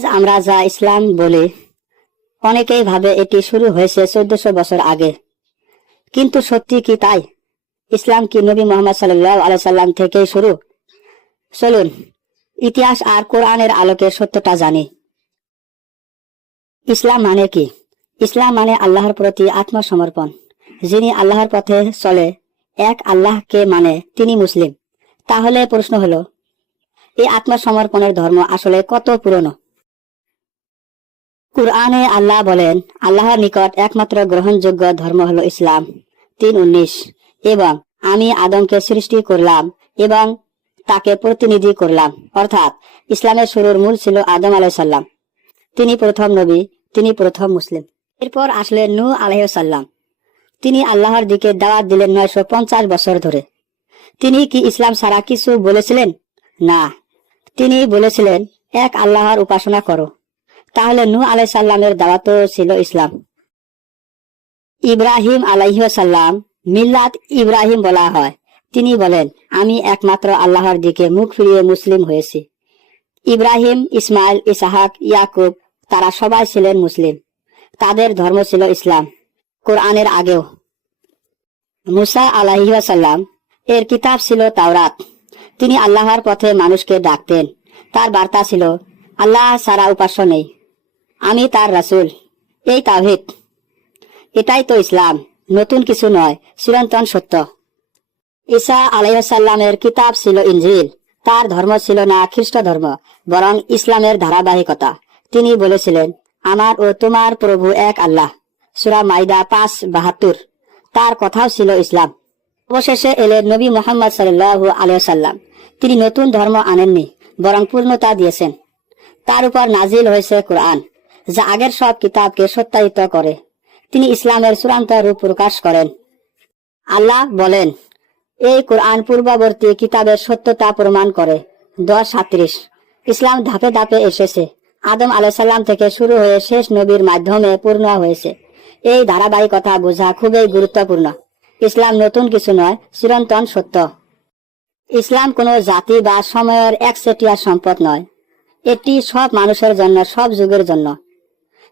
আজ আমরা যা ইসলাম বলি অনেকেই ভাবে এটি শুরু হয়েছে 1400 বছর আগে, কিন্তু সত্যি কি তাই? ইসলাম কি নবী মুহাম্মদ সাল্লাল্লাহু আলাইহি সাল্লাম থেকেই শুরু? চলুন ইতিহাস আর কোরআনের আলোকে সত্যটা জানি। ইসলাম মানে কি? ইসলাম মানে আল্লাহর প্রতি আত্মসমর্পণ। যিনি আল্লাহর পথে চলে, এক আল্লাহকে মানে, তিনি মুসলিম। তাহলে প্রশ্ন হলো, এই আত্মসমর্পণের ধর্ম আসলে কত পুরনো? কুরআনে আল্লাহ বলেন, আল্লাহর নিকট একমাত্র গ্রহণযোগ্য ধর্ম হলো ইসলাম 3:19, এবং আমি আদমকে সৃষ্টি করলাম এবং তাকে প্রতিনিধি করলাম। অর্থাৎ ইসলামের শুরুর মূল ছিল আদম আলাইহিস সালাম। তিনি প্রথম নবী, তিনি প্রথম মুসলিম। এরপর আসলেন নূহ আলাইহিস সালাম। তিনি আল্লাহর দিকে দাওয়াত দিলেন 950 বছর ধরে। তিনি কি ইসলাম ছাড়া কিছু বলেছিলেন? না, তিনি বলেছিলেন এক আল্লাহর উপাসনা করো। তাহলে নূহ আলাইহিস সালামের দাওয়াতও ছিল ইসলাম। ইব্রাহিম আলাইহিস সালাম মিল্লাত ইব্রাহিম বলা হয়। তিনি বলেন, আমি একমাত্র আল্লাহর দিকে মুখ ফিরিয়ে মুসলিম হয়েছি। ইব্রাহিম, ইসমাইল, ইসহাক, ইয়াকুব তারা সবাই ছিলেন মুসলিম। তাদের ধর্ম ছিল ইসলাম কোরআনের আগেও। মুসা আলাইহিস সালাম এর কিতাব ছিল তাওরাত। তিনি আল্লাহর পথে মানুষকে ডাকতেন। তার বার্তা ছিল, আল্লাহ ছাড়া উপাস্য নেই, আমি তার রাসূল। এই তাওহীদ, এটাই তো ইসলাম, নতুন কিছু নয়, চিরন্তন সত্য। ঈসা আলাইহিস সালামের কিতাব ছিল ইনজিল। তার ধর্ম ছিল না খ্রিস্ট ধর্ম, বরং ইসলামের ধারাবাহিকতা। তিনি বলেছিলেন, আমার ও তোমার প্রভু এক আল্লাহ। সূরা মাইদা 5:72। তার কথাও ছিল ইসলাম। অবশেষে এলেন নবী মুহাম্মদ সাল্লাল্লাহু আলাইহি সাল্লাম। তিনি নতুন ধর্ম আনেননি, বরং পূর্ণতা দিয়েছেন। তার উপর নাজিল হয়েছে কোরআন, যা আগের সব কিতাবকে সত্যায়িত করে। তিনি ইসলামের চূড়ান্ত রূপ প্রকাশ করেন। আল্লাহ বলেন, এই কোরআন পূর্ববর্তী কিতাবের সত্যতা প্রমাণ করে। 10:37। ইসলাম ধাপে ধাপে এসেছে। আদম আলাইহিস সালাম থেকে শুরু হয়ে শেষ নবীর মাধ্যমে পূর্ণ হয়েছে। এই ধারাবাহিকতা বোঝা খুবই গুরুত্বপূর্ণ। ইসলাম নতুন কিছু নয়, চিরন্তন সত্য। ইসলাম কোনো জাতি বা সময়ের একচেটিয়া সম্পদ নয়। এটি সব মানুষের জন্য, সব যুগের জন্য।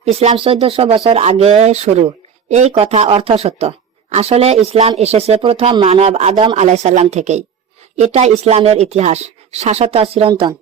ইসলাম 1400 বছর আগে শুরু, এই কথা অর্থ সত্য। আসলে ইসলাম এসেছে প্রথম মানব আদম আলাইহিস সালাম থেকেই। এটা ইসলামের ইতিহাস, শাশ্বত, চিরন্তন।